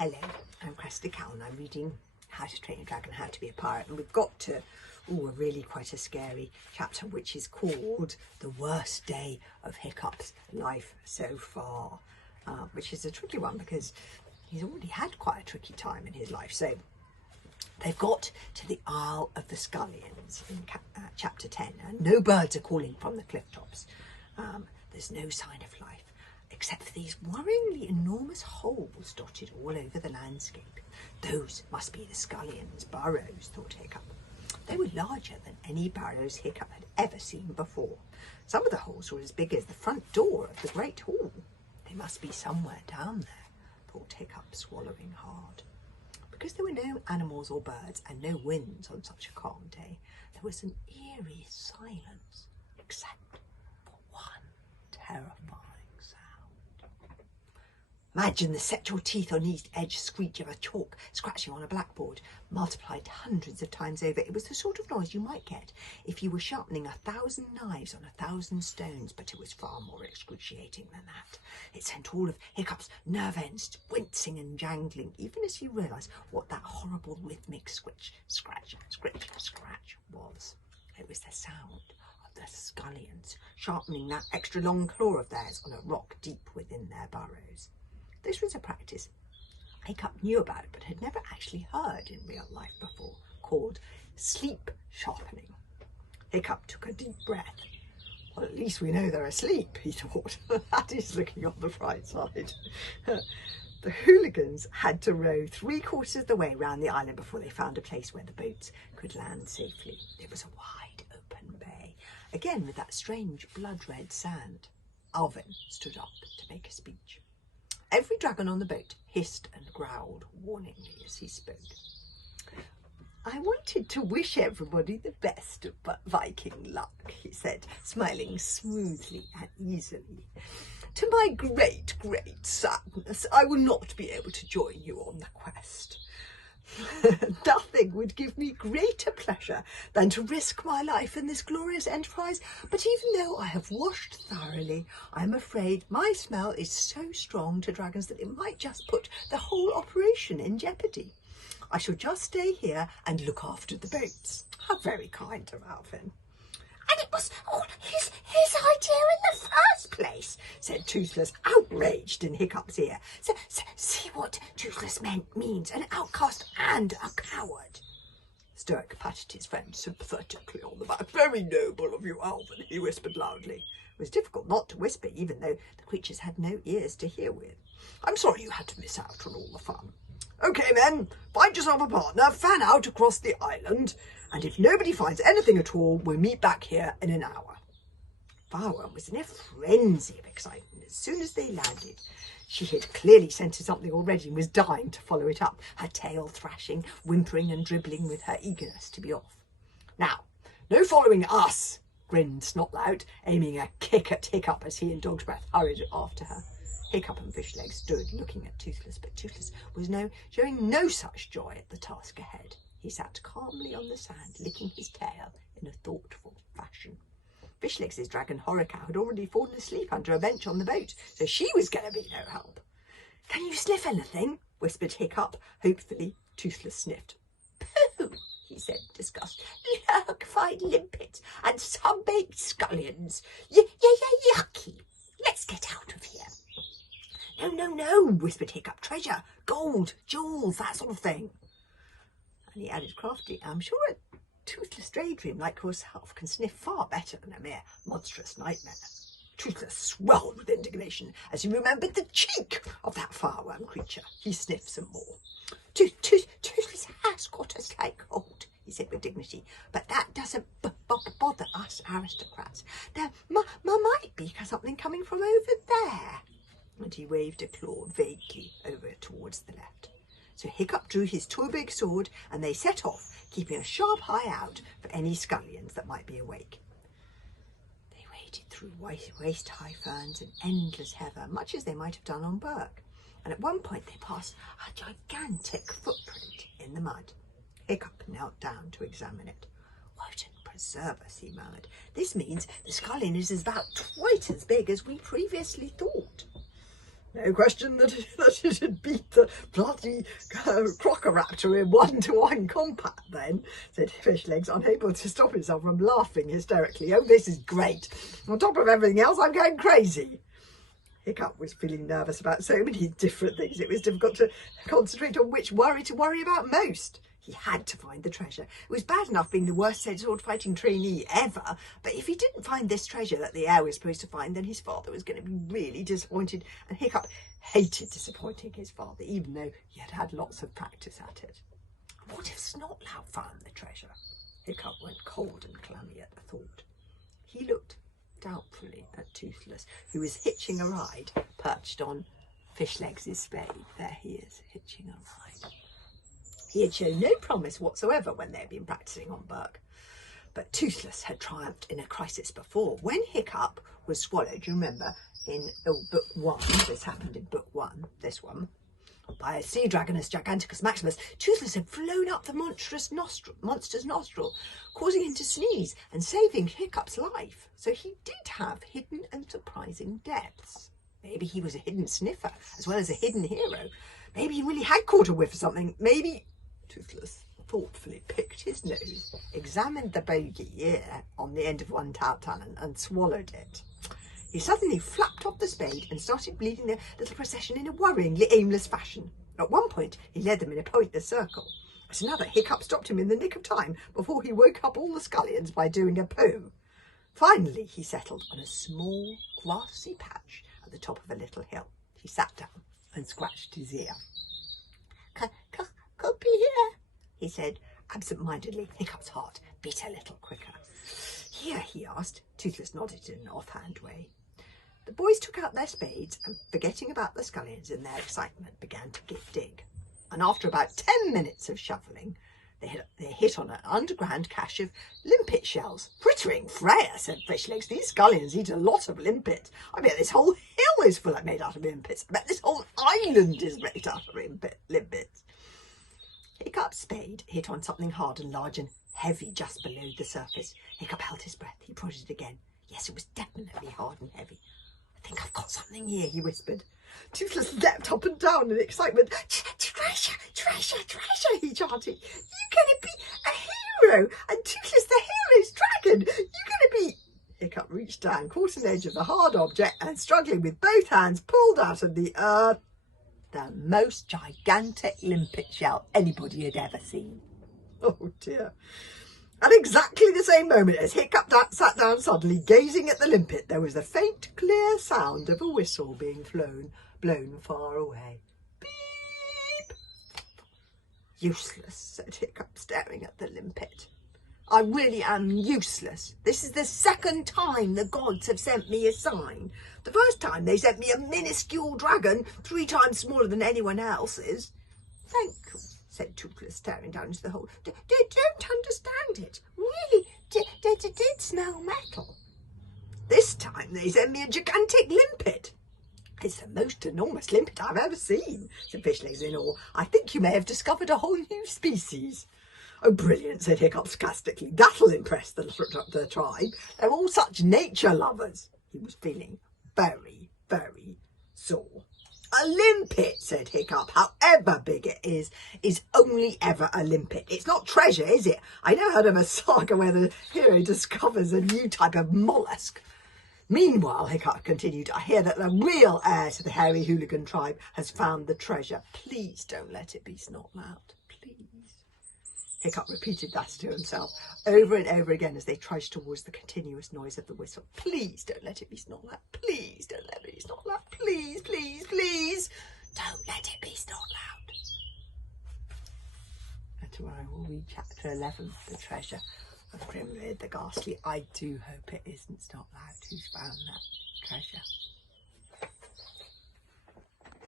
Hello, I'm Cressida and I'm reading How to Train a Dragon, How to Be a Pirate, and we've got to a really quite a scary chapter which is called The Worst Day of Hiccup's Life So Far, which is a tricky one because he's already had quite a tricky time in his life. So they've got to the Isle of the Scullions in chapter 10, and no birds are calling from the cliff tops. There's no sign of life, except for these worryingly enormous holes dotted all over the landscape. Those must be the Scullions' burrows, thought Hiccup. They were larger than any burrows Hiccup had ever seen before. Some of the holes were as big as the front door of the great hall. They must be somewhere down there, thought Hiccup, swallowing hard. Because there were no animals or birds and no winds on such a calm day, there was an eerie silence, except for one terrifying sound. Imagine the set your teeth on each edge screech of a chalk scratching on a blackboard, multiplied hundreds of times over. It was the sort of noise you might get if you were sharpening 1,000 knives on 1,000 stones, but it was far more excruciating than that. It sent all of Hiccup's nerve ends wincing and jangling, even as he realised what that horrible rhythmic scratch, scratch, scratch was. It was the sound of the Scullions sharpening that extra long claw of theirs on a rock deep within their burrows. This was a practice Hiccup knew about but had never actually heard in real life before, called sleep sharpening. Hiccup took a deep breath. Well, at least we know they're asleep, he thought. That is looking on the bright side. The hooligans had to row 3/4 of the way round the island before they found a place where the boats could land safely. It was a wide open bay, again with that strange blood-red sand. Alvin stood up to make a speech. Every dragon on the boat hissed and growled warningly as he spoke. I wanted to wish everybody the best of Viking luck, he said, smiling smoothly and easily. To my great sadness, I will not be able to join you on the quest. Nothing would give me greater pleasure than to risk my life in this glorious enterprise, but even though I have washed thoroughly, I am afraid my smell is so strong to dragons that it might just put the whole operation in jeopardy. I shall just stay here and look after the boats. How very kind of Alvin. And it was all his idea in the first place, said Toothless, outraged in Hiccup's ear. So, see what Toothless means, an outcast and a coward. Stirk patted his friend sympathetically on the back. Very noble of you, Alvin, he whispered loudly. It was difficult not to whisper, even though the creatures had no ears to hear with. I'm sorry you had to miss out on all the fun. OK, men, find yourself a partner, fan out across the island, and if nobody finds anything at all, we'll meet back here in an hour. Fireworm was in a frenzy of excitement as soon as they landed. She had clearly scented something already and was dying to follow it up, her tail thrashing, whimpering and dribbling with her eagerness to be off. Now, no following us, grinned Snotlout, aiming a kick at Hiccup as he and Dog's Breath hurried after her. Hiccup and Fishlegs stood looking at Toothless, but Toothless was showing no such joy at the task ahead. He sat calmly on the sand, licking his tail in a thoughtful fashion. Fishlegs' dragon Horicow had already fallen asleep under a bench on the boat, so she was going to be no help. Can you sniff anything? Whispered Hiccup. Hopefully, Toothless sniffed. Pooh, he said, disgusted. Look, fine limpets and sun-baked scullions. Yucky. Let's get out of here. No, whispered Hiccup. Treasure, gold, jewels, that sort of thing. And he added craftily, I'm sure a toothless daydream like yourself can sniff far better than a mere monstrous nightmare. Toothless swelled with indignation as he remembered the cheek of that fireworm creature. He sniffed some more. Toothless has got a slight cold, he said with dignity, but that doesn't bother us aristocrats. There might be something coming from over there. And he waved a claw vaguely over towards the left. So Hiccup drew his too-big sword and they set off, keeping a sharp eye out for any scullions that might be awake. They waded through waist-high ferns and endless heather, much as they might have done on Burke. And at one point they passed a gigantic footprint in the mud. Hiccup knelt down to examine it. Woden preserve us, he murmured. This means the scullion is about twice as big as we previously thought. No question that it had beat the bloody Crocodile in 1-to-1 combat then, said Fishlegs, unable to stop himself from laughing hysterically. Oh, this is great. On top of everything else, I'm going crazy. Hiccup was feeling nervous about so many different things. It was difficult to concentrate on which worry to worry about most. He had to find the treasure. It was bad enough being the worst sword fighting trainee ever, but if he didn't find this treasure that the heir was supposed to find, then his father was going to be really disappointed, and Hiccup hated disappointing his father, even though he had had lots of practice at it. What if Snotlout found the treasure? Hiccup went cold and clammy at the thought. He looked doubtfully at Toothless, who was hitching a ride, perched on Fishlegs' spade. There he is, hitching a ride. He had shown no promise whatsoever when they had been practising on Burke. But Toothless had triumphed in a crisis before. When Hiccup was swallowed, you remember, in book 1, this happened in book 1, this one, by a sea dragonus giganticus maximus, Toothless had flown up the monster's nostril, causing him to sneeze and saving Hiccup's life. So he did have hidden and surprising depths. Maybe he was a hidden sniffer as well as a hidden hero. Maybe he really had caught a whiff of something. Maybe... Toothless thoughtfully picked his nose, examined the bogey ear on the end of one talon and swallowed it. He suddenly flapped off the spade and started leading the little procession in a worryingly aimless fashion. At one point, he led them in a pointless circle. At another, Hiccup stopped him in the nick of time before he woke up all the scullions by doing a poo. Finally, he settled on a small, grassy patch at the top of a little hill. He sat down and scratched his ear. Could be here, he said absent-mindedly. Hiccup's heart beat a little quicker. Here, he asked. Toothless nodded in an offhand way. The boys took out their spades and, forgetting about the scullions in their excitement, began to dig. And after about 10 minutes of shoveling, they hit on an underground cache of limpet shells. Frittering Freya, said Fishlegs. These scullions eat a lot of limpet. I bet this whole hill is made out of limpets. I bet this whole island is made out of limpets. Hiccup's spade hit on something hard and large and heavy just below the surface. Hiccup held his breath. He prodded again. Yes, it was definitely hard and heavy. I think I've got something here, he whispered. Toothless leapt up and down in excitement. Treasure, treasure, treasure, he chanted. You're going to be a hero, and Toothless the hero's dragon. You're going to be... Hiccup reached down, caught an edge of the hard object, and struggling with both hands, pulled out of the earth the most gigantic limpet shell anybody had ever seen. Oh dear. At exactly the same moment as Hiccup sat down suddenly, gazing at the limpet, there was the faint, clear sound of a whistle being blown far away. Beep! Useless, said Hiccup, staring at the limpet. I really am useless. This is the second time the gods have sent me a sign. The first time they sent me a minuscule dragon, 3 times smaller than anyone else's. Thank you, said Toothless, staring down into the hole. Don't understand it. Really, did smell metal. This time they sent me a gigantic limpet. It's the most enormous limpet I've ever seen, said Fishlegs in awe. I think you may have discovered a whole new species. Oh, brilliant, said Hiccup sarcastically. That'll impress the tribe. They're all such nature lovers. He was feeling very, very sore. A limpet, said Hiccup, however big it is only ever a limpet. It's not treasure, is it? I never heard of a saga where the hero discovers a new type of mollusk. Meanwhile, Hiccup continued, I hear that the real heir to the hairy hooligan tribe has found the treasure. Please don't let it be Snotlout, please. Hiccup repeated that to himself over and over again as they trudged towards the continuous noise of the whistle. Please don't let it be Snotlout. Please don't let it be Snotlout. Please, please, please. Don't let it be Snotlout. And tomorrow we'll read chapter 11, The Treasure of Grimrid the Ghastly. I do hope it isn't Snotlout who's found that treasure.